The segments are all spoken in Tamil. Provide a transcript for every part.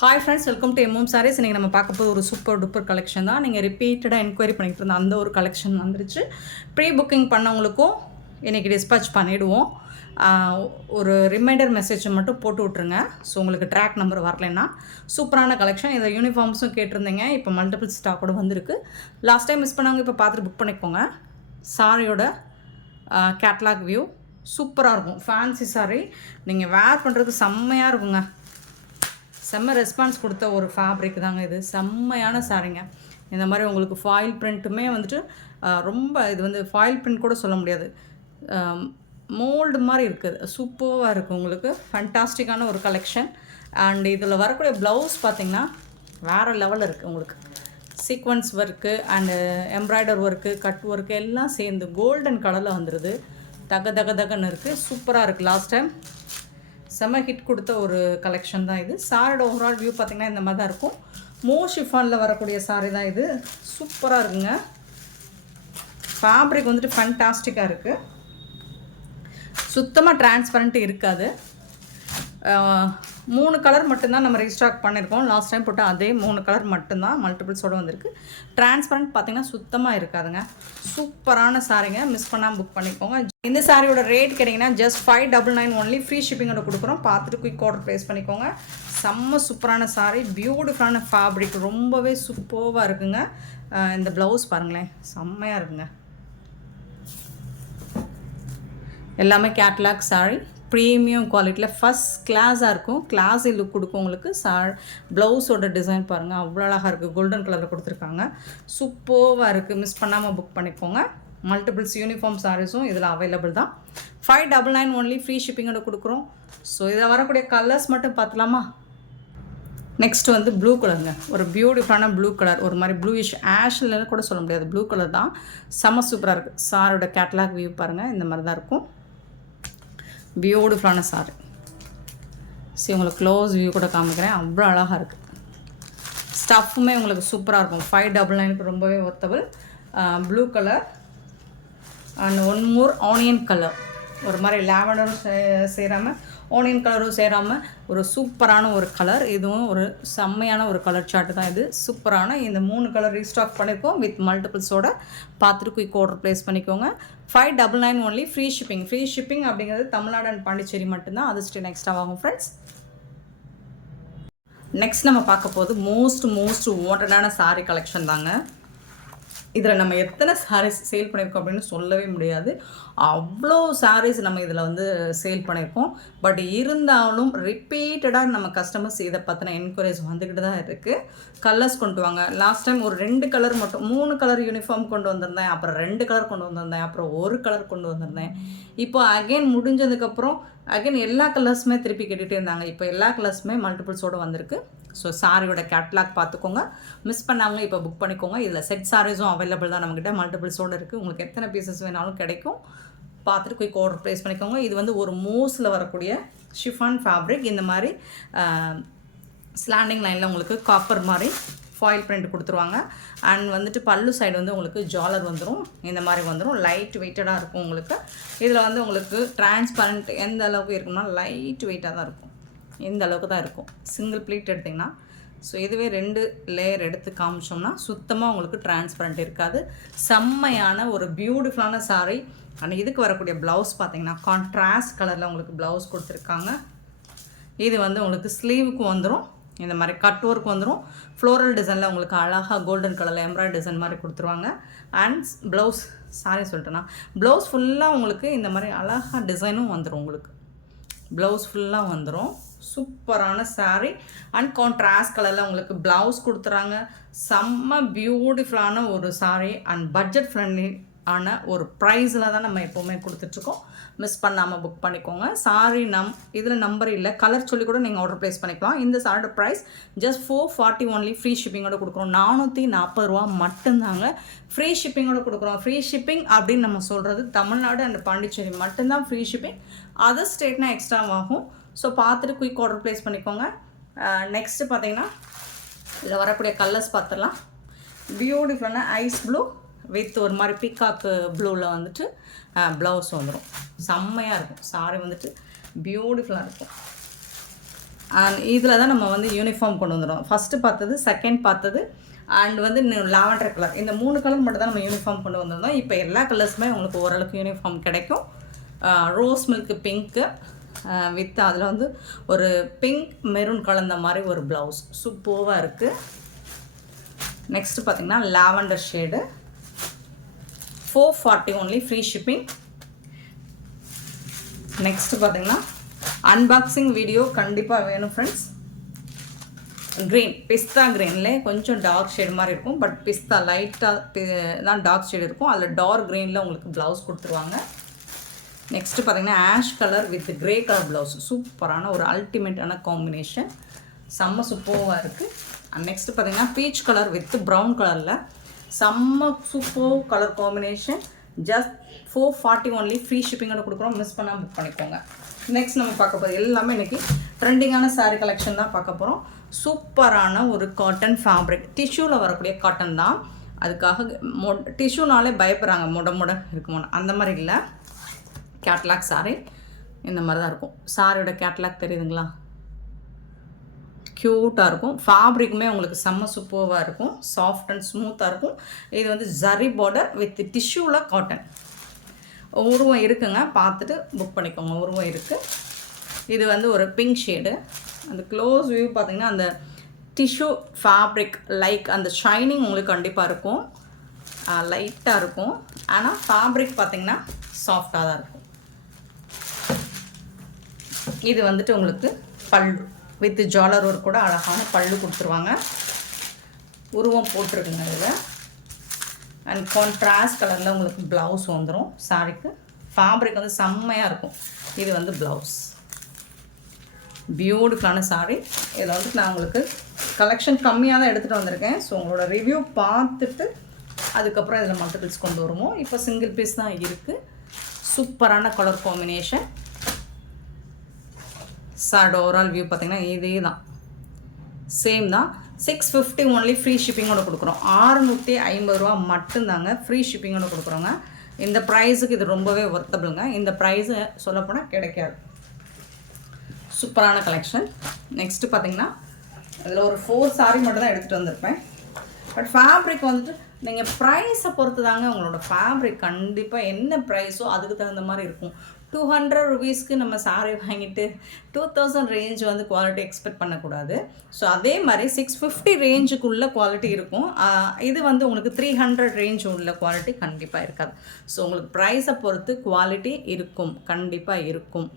Hi friends, welcome to MM Sarees. இன்றைக்கி நம்ம பார்க்க போது ஒரு சூப்பர் டூப்பர் கலெக்ஷன் தான். நீங்கள் ரிப்பீட்டடாக என்கொயரி பண்ணிகிட்டு இருந்த அந்த ஒரு கலெக்ஷன் வந்துருச்சு. ப்ரீ புக்கிங் பண்ணவங்களுக்கும் இன்றைக்கி டிஸ்பேச் பண்ணிவிடுவோம். ஒரு ரிமைண்டர் மெசேஜை மட்டும் போட்டு விட்ருங்க. ஸோ உங்களுக்கு ட்ராக் நம்பர் வரலைன்னா சூப்பரான கலெக்ஷன். இதை யூனிஃபார்ம்ஸும் கேட்டிருந்தீங்க. இப்போ மல்டிபிள் ஸ்டாக்கோடு வந்திருக்கு. லாஸ்ட் டைம் மிஸ் பண்ணவங்க இப்போ பார்த்துட்டு புக் பண்ணிக்கோங்க. சாரியோட கேட்லாக் வியூ சூப்பராக இருக்கும். ஃபேன்சி சாரி நீங்கள் வேர் பண்ணுறது செம்மையாக இருக்குங்க. செம்ம ரெஸ்பான்ஸ் கொடுத்த ஒரு ஃபேப்ரிக் தாங்க இது. செம்மையான சாரிங்க. இந்த மாதிரி உங்களுக்கு ஃபாயில் பிரிண்ட்டுமே வந்துட்டு ரொம்ப இது வந்து ஃபாயில் பிரிண்ட் கூட சொல்ல முடியாது, மோல்டு மாதிரி இருக்குது. சூப்பராக இருக்குது உங்களுக்கு. ஃபண்டாஸ்டிக்கான ஒரு கலெக்ஷன். அண்ட் இதில் வரக்கூடிய ப்ளவுஸ் பார்த்திங்கன்னா வேறு லெவலில் இருக்குது உங்களுக்கு. Sequence work and embroider work, cut work எல்லாம் சேர்ந்து கோல்டன் கலரில் வந்துடுது. தகன்னு இருக்குது. சூப்பராக இருக்குது. லாஸ்ட் டைம் செம்ம ஹிட் கொடுத்த ஒரு கலெக்ஷன் தான் இது. சாரியோட ஓவரால் வியூ பார்த்திங்கன்னா இந்த மாதிரி தான் இருக்கும். ஷிஃபானில் வரக்கூடிய சாரி தான் இது. சூப்பராக இருக்குங்க. ஃபேப்ரிக் வந்துட்டு ஃபண்டாஸ்டிக்காக இருக்குது. சுத்தமாக டிரான்ஸ்பரண்ட் இருக்காது. 3 கலர் மட்டும்தான் நம்ம ரீஸ்டாக் பண்ணியிருக்கோம். லாஸ்ட் டைம் போட்டால் அதே 3 கலர் மட்டும்தான் மல்டிபிள்ஸோடு வந்திருக்கு. டிரான்ஸ்பரண்ட் பார்த்திங்கன்னா சுத்தமாக இருக்காதுங்க. சூப்பரான சாரிங்க. மிஸ் பண்ணாமல் புக் பண்ணிக்கோங்க. இந்த சாரியோட ரேட் கேட்டிங்கன்னா ஜஸ்ட் 599 ஒன்லி. ஃப்ரீ ஷிப்பிங்கோட கொடுக்குறோம். பார்த்துட்டு குயிக் ஆர்டர் ப்ளேஸ் பண்ணிக்கோங்க. செம்ம சூப்பரான சாரி, பியூட்டிஃபுல்லான ஃபேப்ரிக், ரொம்பவே சூப்பராக இருக்குங்க. இந்த ப்ளவுஸ் பாருங்களேன், செம்மையாக இருக்குங்க. எல்லாமே கேட்லாக் சாரி, ப்ரீமியம் குவாலிட்டியில் ஃபஸ்ட் கிளாஸாக இருக்கும். கிளாஸி லுக் கொடுக்கும் உங்களுக்கு. ப்ளவுஸோட டிசைன் பாருங்கள், அவ்வளோ அழகாக இருக்குது. கோல்டன் கலரில் கொடுத்துருக்காங்க. சூப்பராக இருக்குது. மிஸ் பண்ணாமல் புக் பண்ணிக்கோங்க. மல்டிபிள்ஸ் யூனிஃபார்ம் சாரீஸும் இதில் அவைலபிள் தான். 599 ஒன்லி. ஃப்ரீ ஷிப்பிங்கோட கொடுக்குறோம். ஸோ இதில் வரக்கூடிய கலர்ஸ் மட்டும் பார்த்துலாமா? நெக்ஸ்ட் வந்து ப்ளூ கலருங்க. ஒரு பியூட்டிஃபுல்லான ப்ளூ கலர், ஒரு மாதிரி ப்ளூயிஷ் ஆஷ்ல கூட சொல்ல முடியாது, ப்ளூ கலர் தான். செம்ம சூப்பராக இருக்குது. சாரோட கேட்லாக் வியூ பாருங்கள், இந்த மாதிரி தான் இருக்கும். பியூட்டிஃபுல்லான சாரி. சரி, உங்களுக்கு க்ளோஸ் வியூ கூட காமிக்கிறேன். அவ்வளோ அழகாக இருக்குது. ஸ்டஃப்புமே உங்களுக்கு சூப்பராக இருக்கும். 599 ரொம்பவே ஒர்த்தபிள். Blue colour and one more onion colour, ஒரு மாதிரி லேவண்டரும் சேராமல் ஆனியன் கலரும் சேராமல் ஒரு சூப்பரான ஒரு கலர். இதுவும் ஒரு செம்மையான ஒரு கலர் சார்ட்டு தான் இது. சூப்பரான இந்த 3 கலர் ரீஸ்டாக் பண்ணியிருக்கோம் வித் மல்டிபிள்ஸோட. பார்த்துட்டு குயிக் ஆர்டர் ப்ளேஸ் பண்ணிக்கோங்க. 599 only. Free shipping. Free shipping அப்படிங்கிறது தமிழ்நாடு அண்ட் பாண்டிச்சேரி மட்டும்தான். அது ஸ்டில் எக்ஸ்ட்ரா ஆகும் ஃப்ரெண்ட்ஸ். நெக்ஸ்ட் நம்ம பார்க்க போது மோஸ்ட் வாண்டடான சாரீ கலெக்ஷன் தாங்க. இதில் நம்ம எத்தனை சாரீஸ் சேல் பண்ணியிருக்கோம் அப்படின்னு சொல்லவே முடியாது. அவ்வளோ சாரீஸ் நம்ம இதில் வந்து சேல் பண்ணியிருக்கோம். பட் இருந்தாலும் ரிப்பீட்டடாக நம்ம கஸ்டமர்ஸ் இதை பற்றின என்கொயரிஸ் வந்துக்கிட்டு தான் இருக்குது. கலர்ஸ் கொண்டு வாங்க. லாஸ்ட் டைம் ஒரு 2 கலர் மட்டும், 3 கலர் யூனிஃபார்ம் கொண்டு வந்திருந்தேன். அப்புறம் 2 கலர் கொண்டு வந்திருந்தேன். அப்புறம் 1 கலர் கொண்டு வந்திருந்தேன். இப்போ அகெயின் முடிஞ்சதுக்கப்புறம் அகெயின் எல்லா கலர்ஸுமே திருப்பி கேட்டுகிட்டே இருந்தாங்க. இப்போ எல்லா கலர்ஸுமே மல்டிபிள்ஸோடு வந்திருக்கு. ஸோ சாரியோட கேட்லாக் பார்த்துக்கோங்க. மிஸ் பண்ணாமல் இப்போ புக் பண்ணிக்கோங்க. இதில் செட் சாரீஸும் அவைலபிள் தான் நம்மக்கிட்ட. மல்டிபிள்ஸோடு இருக்குது. உங்களுக்கு எத்தனை பீசஸ் வேணாலும் கிடைக்கும். பார்த்துட்டு குயிக் ஆர்டர் ப்ளேஸ் பண்ணிக்கோங்க. இது வந்து ஒரு மூஸில் வரக்கூடிய ஷிஃபான் ஃபேப்ரிக். இந்த மாதிரி ஸ்லாண்டிங் லைனில் உங்களுக்கு காப்பர் மாதிரி ஃபாயில் பிரிண்ட் கொடுத்துருவாங்க. அண்ட் வந்துட்டு பல்லு சைடு வந்து உங்களுக்கு ஜாலர் வந்துடும். இந்த மாதிரி வந்துடும். லைட் வெயிட்டடாக இருக்கும் உங்களுக்கு. இதில் வந்து உங்களுக்கு டிரான்ஸ்பரண்ட் எந்த அளவுக்கு இருக்குன்னா லைட் வெயிட்டாக தான் இருக்கும். இந்த அளவுக்கு தான் இருக்கும். சிங்கிள் ப்ளீட் எடுத்திங்கன்னா. ஸோ இதுவே 2 லேயர் எடுத்து காமிச்சோம்னா சுத்தமாக உங்களுக்கு டிரான்ஸ்பரண்ட் இருக்காது. செம்மையான ஒரு பியூட்டிஃபுல்லான சாரீ. அண்ட் இதுக்கு வரக்கூடிய ப்ளவுஸ் பார்த்தீங்கன்னா கான்ட்ராஸ்ட் கலரில் உங்களுக்கு ப்ளவுஸ் கொடுத்துருக்காங்க. இது வந்து உங்களுக்கு ஸ்லீவுக்கு வந்துடும். இந்த மாதிரி கட் ஒர்க் வந்துடும். ஃப்ளோரல் டிசைனில் உங்களுக்கு அழகாக கோல்டன் கலரில் எம்ப்ராய்டரி டிசைன் மாதிரி கொடுத்துருவாங்க. அண்ட் ப்ளவுஸ் சாரி சொல்லிட்டேன்னா ப்ளவுஸ் ஃபுல்லாக உங்களுக்கு இந்த மாதிரி அழகாக டிசைனும் வந்துடும். உங்களுக்கு ப்ளவுஸ் ஃபுல்லாக வந்துடும். சூப்பரான சாரீ. அண்ட் கான்ட்ராஸ்ட் கலரில் உங்களுக்கு ப்ளவுஸ் கொடுத்துறாங்க. செம்ம பியூட்டிஃபுல்லான ஒரு சாரீ. அண்ட் பட்ஜெட் ஃப்ரெண்ட்லி ஆன ஒரு ப்ரைஸில் தான் நம்ம எப்போவுமே கொடுத்துட்ருக்கோம். மிஸ் பண்ணாமல் புக் பண்ணிக்கோங்க. சாரி இதில் நம்பர் இல்லை, கலர் சொல்லி கூட நீங்கள் ஆர்டர் ப்ளேஸ் பண்ணிக்கலாம். இந்த சாரியோட ப்ரைஸ் ஜஸ்ட் 440 ஒன்லி. ஃப்ரீ ஷிப்பிங்கோட கொடுக்குறோம். 440 ரூபா மட்டும்தாங்க. ஃப்ரீ ஷிப்பிங்கோட கொடுக்குறோம். ஃப்ரீ ஷிப்பிங் அப்படின்னு நம்ம சொல்கிறது தமிழ்நாடு அண்ட் பாண்டிச்சேரி மட்டும்தான் ஃப்ரீ ஷிப்பிங். அதர் ஸ்டேட்னா எக்ஸ்ட்ரா ஆகும். ஸோ பார்த்துட்டு குயிக் ஆர்டர் ப்ளேஸ் பண்ணிக்கோங்க. நெக்ஸ்ட்டு பார்த்தீங்கன்னா இதில் வரக்கூடிய கலர்ஸ் பார்த்துடலாம். பியூட்டிஃபுல்லான ஐஸ் ப்ளூ வித் ஒரு மாதிரி பீகாக்கு ப்ளூவில் வந்துட்டு ப்ளவுஸ் வந்துடும். செம்மையாக இருக்கும். சாரி வந்துட்டு பியூட்டிஃபுல்லாக இருக்கும். அண்ட் இதில் தான் நம்ம வந்து யூனிஃபார்ம் கொண்டு வந்துடும். ஃபஸ்ட்டு பார்த்தது, செகண்ட் பார்த்தது, அண்ட் வந்து லாவெண்டர் கலர், இந்த 3 கலர் மட்டும் தான் நம்ம யூனிஃபார்ம் கொண்டு வந்திருந்தோம். இப்போ எல்லா கலர்ஸுமே உங்களுக்கு ஓரளவுக்கு யூனிஃபார்ம் கிடைக்கும். ரோஸ் மில்க் பிங்க்கு வித் அதில் வந்து ஒரு பிங்க் மெரூன் கலந்த மாதிரி ஒரு ப்ளவுஸ் சூப்பராக இருக்குது. நெக்ஸ்ட்டு பார்த்திங்கன்னா lavender shade, 440 only, free shipping. Next பார்த்திங்கன்னா அன்பாக்சிங் வீடியோ கண்டிப்பாக வேணும் ஃப்ரெண்ட்ஸ். க்ரீன், பிஸ்தா க்ரீன்லேயே கொஞ்சம் டார்க் ஷேடு மாதிரி இருக்கும், பட் பிஸ்தா லைட்டாக தான் டார்க் ஷேடு இருக்கும். அதில் டார்க் க்ரீனில் உங்களுக்கு ப்ளவுஸ் கொடுத்துருவாங்க. நெக்ஸ்ட்டு பார்த்திங்கன்னா ash colour with grey colour blouse, சூப்பரான ஒரு அல்டிமேட்டான காம்பினேஷன், செம்ம சூப்பராக இருக்குது. அண்ட் நெக்ஸ்ட்டு பார்த்திங்கன்னா பீச் கலர் வித் ப்ரௌன் கலரில் செம்ம super colour combination. Just 440 only, free ஷிப்பிங்கோட கொடுக்குறோம். மிஸ் பண்ணாமல் புக் பண்ணிக்கோங்க. நெக்ஸ்ட் நம்ம பார்க்க போகிறது எல்லாமே இன்றைக்கி ட்ரெண்டிங்கான சாரீ கலெக்ஷன் தான் பார்க்க போகிறோம். சூப்பரான ஒரு காட்டன் ஃபேப்ரிக், டிஷ்யூவில் வரக்கூடிய காட்டன் தான். அதுக்காக டிஷ்யூனாலே பயப்படுறாங்க, முட இருக்குமோ, அந்த மாதிரி இல்லை. கேட்லாக் சாரீ இந்த மாதிரி தான் இருக்கும். சாரியோட கேட்லாக் தெரியுதுங்களா, க்யூட்டாக இருக்கும். ஃபேப்ரிக்குமே உங்களுக்கு செம்ம சூப்பராக இருக்கும், சாஃப்ட் அண்ட் ஸ்மூத்தாக இருக்கும். இது வந்து ஜரி பார்டர் வித் டிஷ்யூவில் காட்டன். உருவம் இருக்குங்க, பார்த்துட்டு புக் பண்ணிக்கோங்க. உருவம் இருக்குது. இது வந்து ஒரு பிங்க் ஷேடு. அந்த க்ளோஸ் வியூ பார்த்திங்கன்னா அந்த டிஷ்யூ ஃபேப்ரிக் லைக் அந்த ஷைனிங் உங்களுக்கு கண்டிப்பாக இருக்கும், லைட்டாக இருக்கும். ஆனால் ஃபேப்ரிக் பார்த்திங்கன்னா சாஃப்டாக தான் இருக்கும். இது வந்துட்டு உங்களுக்கு பல்லு வித் ஜாலர் ஒர்க் கூட அழகான பல்லு கொடுத்துருவாங்க. உருவம் போட்டிருக்குங்க இதில். அண்ட் கான்ட்ராஸ்ட் கலரில் உங்களுக்கு ப்ளவுஸ் வந்துடும். சாரிக்கு ஃபேப்ரிக் வந்து செம்மையாக இருக்கும். இது வந்து ப்ளவுஸ், பியூட்டிஃபுல்லான சாரீ. இதில் வந்துட்டு நான் உங்களுக்கு கலெக்ஷன் கம்மியாக தான் எடுத்துகிட்டு வந்திருக்கேன். ஸோ உங்களோட ரிவ்யூ பார்த்துட்டு அதுக்கப்புறம் இதில் மல்டிபிள்ஸ் கொண்டு வருவோம். இப்போ சிங்கிள் பீஸ் தான் இருக்குது. சூப்பரான கலர் காம்பினேஷன். சாரோட ஓவரால் வியூ பார்த்திங்கன்னா இதே தான், சேம் தான். 650 ஒன்லி, ஃப்ரீ ஷிப்பிங்கோட கொடுக்குறோம். 650 ரூபா மட்டும்தாங்க, ஃப்ரீ ஷிப்பிங்கோட கொடுக்குறோங்க. இந்த ப்ரைஸுக்கு இது ரொம்பவே ஒர்த்தபிளுங்க. இந்த ப்ரைஸை சொல்லப்போனால் கிடைக்காது. சூப்பரான கலெக்ஷன். நெக்ஸ்ட்டு பார்த்திங்கன்னா அதில் ஒரு 4 சாரீ மட்டும் தான் எடுத்துகிட்டு வந்திருப்பேன். பட் ஃபேப்ரிக் வந்துட்டு நீங்கள் ப்ரைஸை பொறுத்து தாங்க. உங்களோட ஃபேப்ரிக் கண்டிப்பாக என்ன ப்ரைஸோ அதுக்கு தகுந்த மாதிரி இருக்கும். 200 ருபீஸ்க்கு நம்ம சாரீ வாங்கிட்டு 2000 ரேஞ்ச் வந்து குவாலிட்டி எக்ஸ்பெக்ட் பண்ணக்கூடாது. ஸோ அதே மாதிரி 650 ரேஞ்சுக்குள்ள குவாலிட்டி இருக்கும். இது வந்து உங்களுக்கு 300 ரேஞ்ச் உள்ள குவாலிட்டி கண்டிப்பாக இருக்காது. ஸோ உங்களுக்கு ப்ரைஸை பொறுத்து குவாலிட்டி இருக்கும், கண்டிப்பாக இருக்கும்.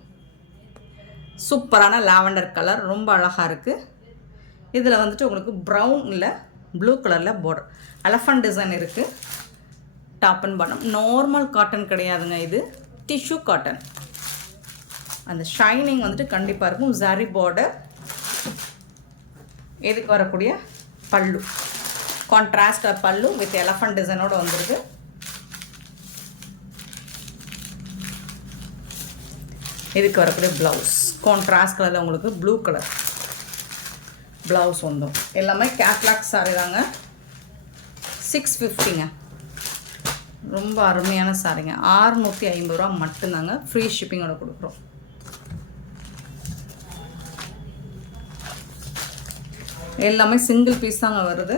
சூப்பரான லாவெண்டர் கலர், ரொம்ப அழகாக இருக்குது. இதில் வந்துட்டு உங்களுக்கு ப்ரௌனில் ப்ளூ கலரில் பார்டர், எலஃபண்ட் டிசைன் இருக்குது. Top and bottom normal cotton கிடையாதுங்க, இது டிஷ்யூ காட்டன். அந்த ஷைனிங் வந்துட்டு கண்டிப்பாக இருக்கும். ஜரி பார்டர், இதுக்கு வரக்கூடிய பல்லு கான்ட்ராஸ்டாக பல்லு வித் எலஃபண்ட் டிசைனோடு வந்துருக்கு. இதுக்கு வரக்கூடிய ப்ளவுஸ் கான்ட்ராஸ்ட் கலரில் உங்களுக்கு ப்ளூ கலர் ப்ளவுஸ் வந்துடும். எல்லாமே கேட்லாக் சாரீ தாங்க. 650ங்க, ரொம்ப அருமையான சாரீங்க. 650 ரூபா மட்டும்தாங்க, ஃப்ரீ ஷிப்பிங்கோட கொடுக்குறோம். எல்லாமே சிங்கிள் பீஸ் தாங்க வருது.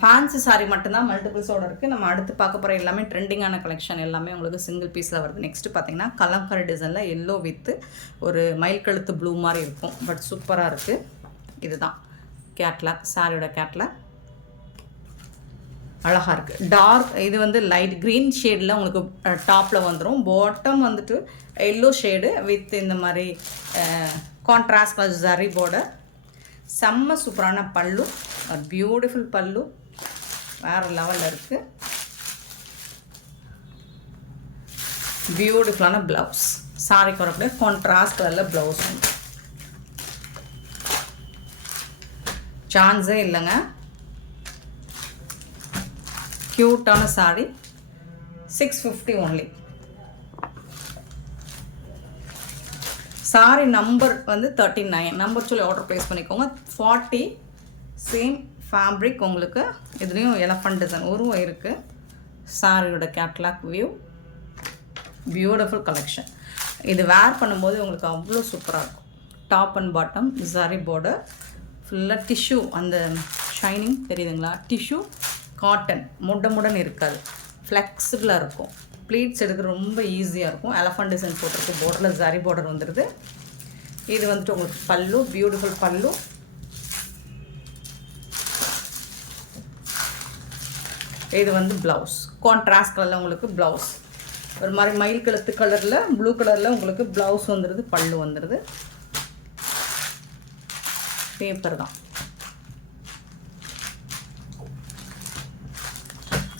ஃபேன்சி சாரீ மட்டும்தான் மல்டிபிள்ஸோடு இருக்குது. நம்ம அடுத்து பார்க்க போகிற எல்லாமே ட்ரெண்டிங்கான கலெக்ஷன் எல்லாமே உங்களுக்கு சிங்கிள் பீஸில் வருது. நெக்ஸ்ட்டு பார்த்திங்கன்னா கலம்கரி டிசைனில் எல்லோ வித்து ஒரு மயில் கழுத்து ப்ளூ மாதிரி இருக்கும், பட் சூப்பராக இருக்குது. இதுதான் கேட்லாக், சாரியோட கேட்லாக் அழகாக இருக்குது. டார்க் இது வந்து லைட் க்ரீன் ஷேடில் உங்களுக்கு டாப்பில் வந்துடும். பாட்டம் வந்துட்டு எல்லோ ஷேடு வித் இந்த மாதிரி கான்ட்ராஸ்ட் கலர் ஜரி பார்டர். செம்ம சூப்பரான பல்லு, பியூட்டிஃபுல் பல்லு, வேறு லெவலில் இருக்குது. பியூட்டிஃபுல்லான ப்ளவுஸ், சாரிக்கு வரக்கூடிய கான்ட்ராஸ்ட் கலரில் ப்ளவுஸ் வந்து சான்ஸே இல்லைங்க. க்யூட்டான சாரி, 650 ஒன்லி. சாரி நம்பர் வந்து 39 நம்பர் சொல்லி ஆர்டர் ப்ளேஸ் பண்ணிக்கோங்க. 40 சேம் ஃபேப்ரிக் உங்களுக்கு. இதுலேயும் எலஃபண்ட் டிசைன் உருவம் இருக்குது. சாரியோட கேட்லாக் வியூ, பியூட்டிஃபுல் கலெக்ஷன். இது வேர் பண்ணும்போது உங்களுக்கு அவ்வளோ சூப்பராக இருக்கும். Top and bottom zari border, ஃபுல்லாக டிஷ்யூ, அந்த ஷைனிங் தெரியுதுங்களா, டிஷ்யூ காட்டன், முடன் இருக்காது, ஃப்ளெக்சிபிளாக இருக்கும். ப்ளீட்ஸ் எடுக்க ரொம்ப ஈஸியாக இருக்கும். எலஃபண்ட் டிசைன் போட்டிருக்கு, பார்டரில் ஜரி பார்டர் வந்துடுது. இது வந்துட்டு உங்களுக்கு பல்லு, பியூட்டிஃபுல் பல்லு. இது வந்து ப்ளவுஸ், கான்ட்ராஸ்ட் கலரில் உங்களுக்கு ப்ளவுஸ், ஒரு மாதிரி மயில் கழுத்து கலரில் ப்ளூ கலரில் உங்களுக்கு ப்ளவுஸ் வந்துடுது, பல்லு வந்துடுது. பேப்பர் தான்.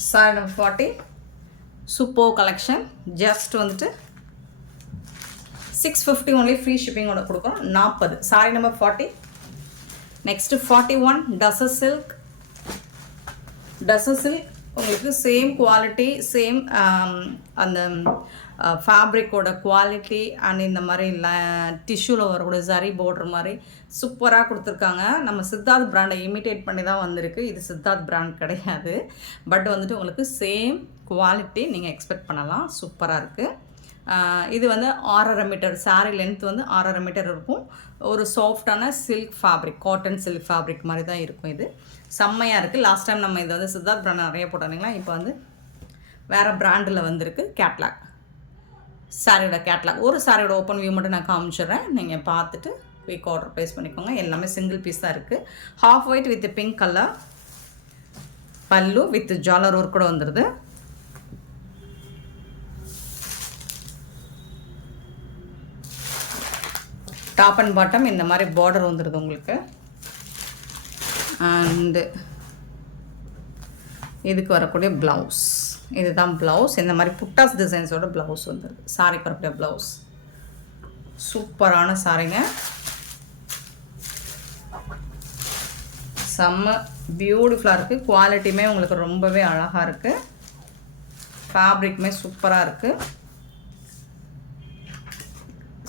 Sorry number 40 super collection. Just வந்துட்டு 650 ஒன்லி, ஃப்ரீ ஷிப்பிங்கோட கொடுக்குறோம். 40. Sorry number 40. Next 41 tussar silk. Tussar silk உங்களுக்கு சேம் குவாலிட்டி, சேம் அந்த ஃபேப்ரிக்கோட குவாலிட்டி அண்ட் இந்த மாதிரி டிஷ்யூவில் வரக்கூடிய ஜரி பார்டர் மாதிரி சூப்பராக கொடுத்துருக்காங்க. நம்ம சித்தார்த் பிராண்டை இமிட்டேட் பண்ணி தான் வந்திருக்கு. இது சித்தார்த் பிராண்ட் கிடையாது. பட் வந்துட்டு உங்களுக்கு சேம் குவாலிட்டி நீங்கள் எக்ஸ்பெக்ட் பண்ணலாம். சூப்பராக இருக்குது. இது வந்து 6.5 மீட்டர், சாரீ லென்த் வந்து 6.5 மீட்டர் இருக்கும். ஒரு சாஃப்டான silk fabric, cotton silk fabric மாதிரி தான் இருக்கும். இது செம்மையாக இருக்குது. லாஸ்ட் டைம் நம்ம இதை வந்து சித்தார்த் பிராண்ட் நிறைய போட்டோம்ங்களா, இப்போ வந்து வேறு பிராண்டில் வந்திருக்கு. கேட்லாக், சாரியோட கேட்லாக். ஒரு சாரியோட ஓப்பன் வியூ மட்டும் நான் காமிச்சிடுறேன், நீங்கள் பார்த்துட்டு குயிக் ஆர்டர் ப்ளேஸ் பண்ணிக்கோங்க. எல்லாமே சிங்கிள் பீஸ் தான் இருக்குது. Half white with pink colour பல்லு வித் ஜாலர் ஒர்க் கூட வந்துடுது. டாப் அண்ட் பாட்டம் இந்த மாதிரி பார்டர் வந்துடுது உங்களுக்கு. அண்டு இதுக்கு வரக்கூடிய ப்ளவுஸ், இதுதான் ப்ளவுஸ். இந்த மாதிரி புட்டாஸ் டிசைன்ஸோட ப்ளவுஸ் வந்துடுது. சாரிக்கு வரக்கூடிய ப்ளவுஸ் சூப்பரான சாரிங்க. செம்ம பியூட்டிஃபுல்லாக இருக்குது. குவாலிட்டியுமே உங்களுக்கு ரொம்பவே அழகாக இருக்குது. ஃபேப்ரிக்குமே சூப்பராக இருக்குது.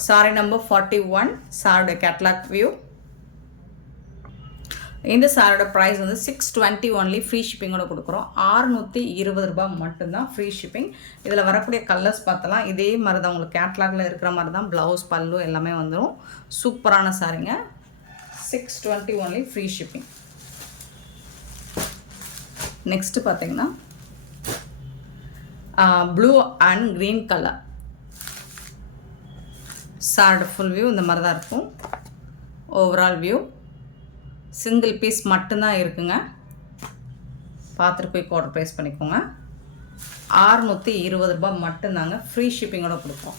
சாரி நம்பர் 41 சாரோட கேட்லாக் வியூ. இந்த சாரோட ப்ரைஸ் வந்து 620 ஒன்லி, ஃப்ரீ ஷிப்பிங்கோட கொடுக்குறோம். 620 ரூபாய் மட்டும்தான் ஃப்ரீ ஷிப்பிங். இதில் வரக்கூடிய கலர்ஸ் பார்த்தலாம். இதே மாதிரி தான் உங்களுக்கு கேட்லாகில் இருக்கிற மாதிரி தான் ப்ளவுஸ், பல்லு எல்லாமே வந்துடும். சூப்பரான சாரிங்க. 620 ஒன்லி, ஃப்ரீ ஷிப்பிங். நெக்ஸ்ட்டு பார்த்தீங்கன்னா ப்ளூ அண்ட் க்ரீன் கலர் சாரோட ஃபுல் வியூ இந்த மாதிரி தான் இருக்கும். ஓவரால் வியூ சிங்கிள் பீஸ் மட்டும்தான் இருக்குங்க. பார்த்துட்டு போய் ஆர்டர் ப்ளேஸ் பண்ணிக்கோங்க. 620 ரூபாய் மட்டும்தாங்க, ஃப்ரீ ஷிப்பிங்கோட கொடுப்போம்.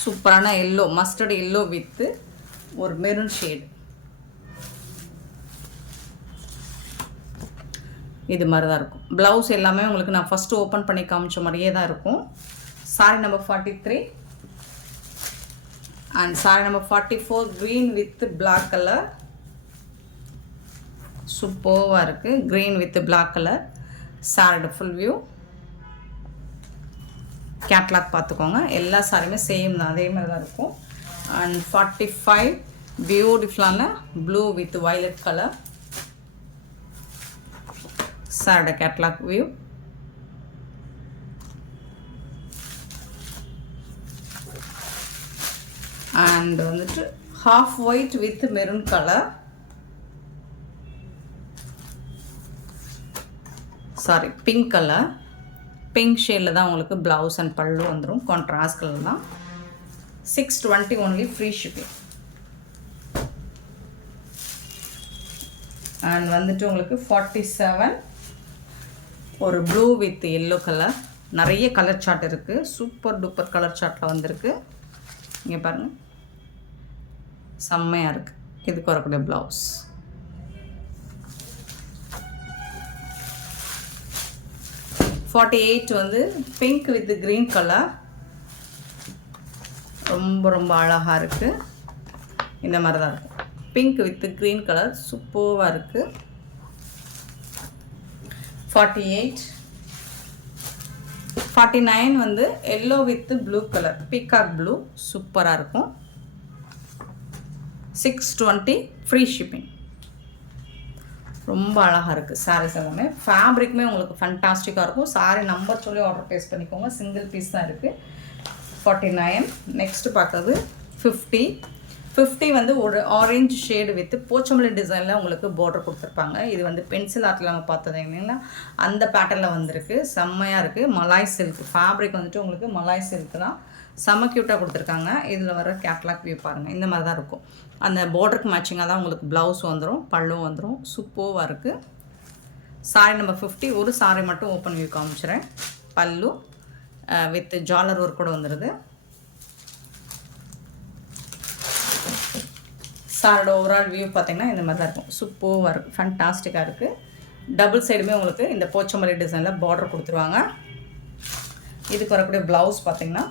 சூப்பரான எல்லோ, மஸ்டர்ட் எல்லோ வித்து ஒரு மெரூன் ஷேடு. இது மாதிரி தான் இருக்கும். ப்ளவுஸ் எல்லாமே உங்களுக்கு நான் ஃபஸ்ட்டு ஓப்பன் பண்ணி காமிச்ச மாதிரியே தான் இருக்கும். Sari number 43 and sari number 44 green with black colour. சூப்பராக இருக்குது. க்ரீன் வித் பிளாக் கலர் சாரியோட ஃபுல் வியூ. கேட்லாக் பார்த்துக்கோங்க. எல்லா சாரியுமே சேம் தான், அதே மாதிரி தான் இருக்கும். அண்ட் 45 பியூட்டிஃபுல்லான ப்ளூ வித் வயலட் கலர் சாரோட கேட்லாக் வியூ. அண்ட் வந்துட்டு half white with maroon colour, sorry pink colour. Pink ஷேடில் தான் உங்களுக்கு ப்ளவுஸ் அண்ட் பல்லு வந்துடும். கான்ட்ராஸ்ட் கலர் தான். 620 ஒன்லி, ஃப்ரீ ஷிப்பிங். அண்ட் வந்துட்டு உங்களுக்கு 47 ஒரு ப்ளூ வித் எல்லோ கலர். நிறைய கலர் சார்ட் இருக்குது. சூப்பர் டூப்பர் கலர் சார்ட்டில் வந்திருக்கு. இங்கே பாருங்கள், செம்மையாக இருக்குது. இதுக்கு வரக்கூடிய ப்ளவுஸ். வந்து பிங்க் வித் க்ரீன் கலர். ரொம்ப ரொம்ப அழகாக இருக்குது. இந்த மாதிரி தான் இருக்கும். பிங்க் வித் க்ரீன் கலர் சூப்பராக இருக்குது. 49 வந்து yellow with blue colour, peacock blue, சூப்பராக இருக்கும். 620 ஃப்ரீ ஷிப்பிங். ரொம்ப அழகாக இருக்குது சாரீஸ் எல்லாமே. ஃபேப்ரிக்குமே உங்களுக்கு ஃபண்டாஸ்டிக்காக இருக்கும். சாரி நம்பர் சொல்லி ஆர்டர் ப்ளேஸ் பண்ணிக்கோங்க. சிங்கிள் பீஸ் தான் இருக்குது. 49. நெக்ஸ்ட்டு பார்க்குறது 50 வந்து ஒரு ஆரஞ்சு ஷேடு வித் போச்சம்பள்ளி டிசைனில் உங்களுக்கு பார்டர் கொடுத்துருப்பாங்க. இது வந்து பென்சில் ஆர்ட்டில் நம்ம பார்த்தது இல்லைங்களா, அந்த பேட்டர்னில் வந்திருக்கு. செம்மையாக இருக்குது. மலாய் சில்க் ஃபேப்ரிக் வந்துட்டு உங்களுக்கு மலாய் சில்க் தான். செம்ம க்யூட்டாக கொடுத்துருக்காங்க. இதில் வர கேட்லாக் வியூ பாருங்கள். இந்த மாதிரி தான் இருக்கும். அந்த பார்டருக்கு மேட்சிங்காக தான் உங்களுக்கு ப்ளவுஸ் வந்துடும், பல்லும் வந்துடும். சூப்பராக இருக்குது. Sorry number 50. ஒரு சாரி மட்டும் ஓப்பன் வியூ காமிச்சிடுறேன். பல்லு வித் ஜாலர் ஒர்க் கூட வந்துடுது. சாரோட ஓவரால் வியூ பார்த்திங்கன்னா இந்த மாதிரி தான் இருக்கும். சூப்பராக இருக்குது. ஃபேன்டாஸ்டிக்காக இருக்குது. டபுள் சைடுமே உங்களுக்கு இந்த போச்சம்பள்ளி டிசைனில் பார்டர் கொடுத்துருவாங்க. இதுக்கு வரக்கூடிய ப்ளவுஸ் பார்த்திங்கன்னா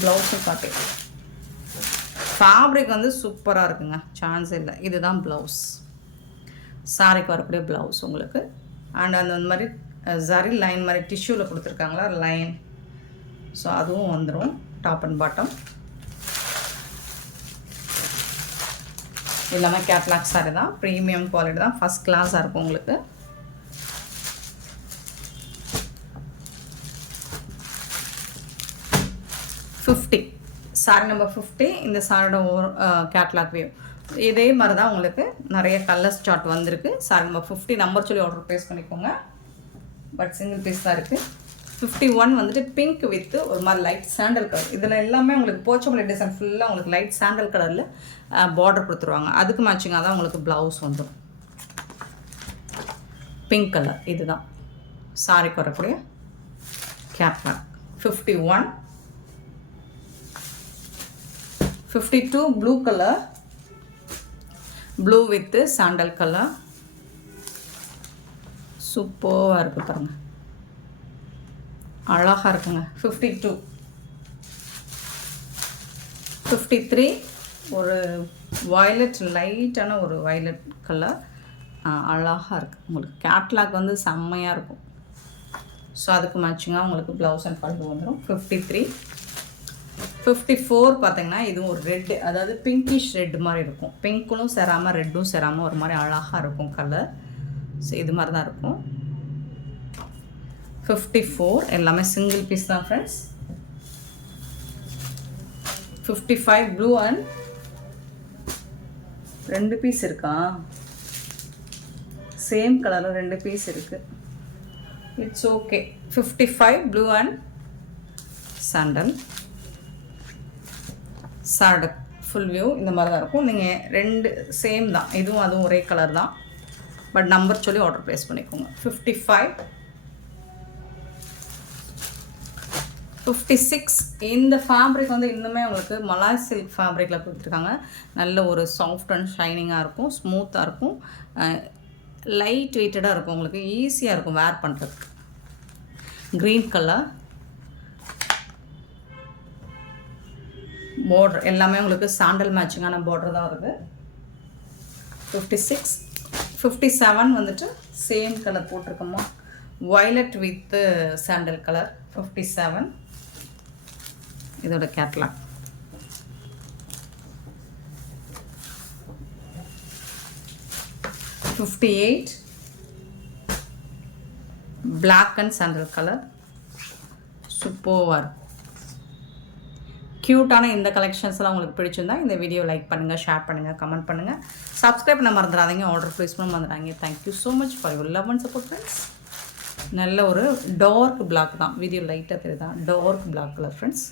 ப்ளவுஸும் பார்த்திங்கன்னா ஃபேப்ரிக் வந்து சூப்பராக இருக்குங்க, சான்ஸ் இல்லை. இதுதான் ப்ளவுஸ். சாரிக்கு வரக்கூடிய ப்ளவுஸ் உங்களுக்கு. அண்ட் அந்த மாதிரி ஜரி லைன் மாதிரி டிஷ்யூவில் கொடுத்துருக்காங்களா லைன், ஸோ அதுவும் வந்துடும். டாப் அண்ட் பாட்டம் எல்லாமே கேட்லாக் சாரி தான். ப்ரீமியம் குவாலிட்டி தான். ஃபஸ்ட் கிளாஸாக இருக்கும் உங்களுக்கு. Sorry number 50. இந்த சாரியோட கேட்லாக் வியூ இதே மாதிரி தான் உங்களுக்கு நிறைய கலர்ஸ் சார்ட் வந்திருக்கு. சாரி நம்பர் 50 நம்பர் சொல்லி ஆர்டர் ப்ளேஸ் பண்ணிக்கோங்க. பட் சிங்கிள் பீஸ் தான் இருக்குது. 51 வந்துட்டு பிங்க் வித் ஒரு மாதிரி லைட் சாண்டல் கலர். இதில் எல்லாமே உங்களுக்கு போச்சம்பள்ளி டிசைன் ஃபுல்லாக உங்களுக்கு லைட் சாண்டல் கலரில் பார்டர் கொடுத்துருவாங்க. அதுக்கு மேட்சிங்காக தான் உங்களுக்கு ப்ளவுஸ் வந்துடும். பிங்க் கலர் இதுதான் சாரிக்கு வரக்கூடிய catalogue. 51. 52 blue colour, blue with sandal colour. சூப்பராக இருக்குது பாருங்கள், அழகாக இருக்குங்க. 52. 53 ஒரு வயலட் லைட்டான ஒரு வயலட் கலர். அழகாக இருக்குது. உங்களுக்கு கேட்லாக் வந்து செம்மையாக இருக்கும். ஸோ அதுக்கு மேட்சிங்காக உங்களுக்கு ப்ளவுஸ் அண்ட் பல்லு வந்துடும். 53. 54 பார்த்தீங்கன்னா இதுவும் ஒரு ரெட்டு, அதாவது பிங்கிஷ் ரெட் மாதிரி இருக்கும். பிங்க்கும் சேராமல் ரெட்டும் சேராமல் ஒரு மாதிரி அழகாக இருக்கும் கலர். ஸோ இது மாதிரி தான் இருக்கும். 54 எல்லாமே சிங்கிள் பீஸ் தான் ஃப்ரெண்ட்ஸ். 55 ப்ளூ அண்ட் 2 பீஸ் இருக்கா, சேம் கலரில் 2 பீஸ் இருக்குது. It's okay. 55 blue and sandal. சாரோட ஃபுல் வியூ இந்த மாதிரி தான் இருக்கும். நீங்கள் 2 சேம் தான், இதுவும் அதுவும் ஒரே கலர் தான். பட் நம்பர் சொல்லி ஆர்டர் ப்ளேஸ் பண்ணிக்கோங்க. 55. 56 இந்த ஃபேப்ரிக் வந்து இன்னுமே உங்களுக்கு மலாய் சில்க் ஃபேப்ரிக்கில் கொடுத்துருக்காங்க. நல்ல ஒரு சாஃப்ட் அண்ட் ஷைனிங்காக இருக்கும், ஸ்மூத்தாக இருக்கும், லைட் வெயிட்டடாக இருக்கும். உங்களுக்கு ஈஸியாக இருக்கும் வேர் பண்ணுறதுக்கு. க்ரீன் கலர் பார்டர் எல்லாமே உங்களுக்கு சாண்டல் மேட்சிங்கான பார்டர் தான் வருது. 56. 57 வந்துட்டு சேம் கலர் போட்டிருக்கோமா, வயலட் வித் சாண்டல் கலர். 57 இதோட catalogue. 58 black and sandal colour. சூப்பராக க்யூட்டான இந்த கலெக்ஷன்ஸ்லாம் உங்களுக்கு பிடிச்சிருந்தா இந்த வீடியோ லைக் பண்ணுங்கள், ஷேர் பண்ணுங்கள், கமெண்ட் பண்ணுங்கள், சப்ஸ்கிரைப் பண்ண மறந்துடாதீங்க, ஆர்டர் ப்ளேஸ் பண்ண மறந்துடாதீங்க. Thank you so much for your love and support friends. நல்ல ஒரு டார்க் பிளாக் தான், வீடியோ லைட்டாக தெரியுதா, டார்க் பிளாக் கலர் ஃப்ரெண்ட்ஸ்.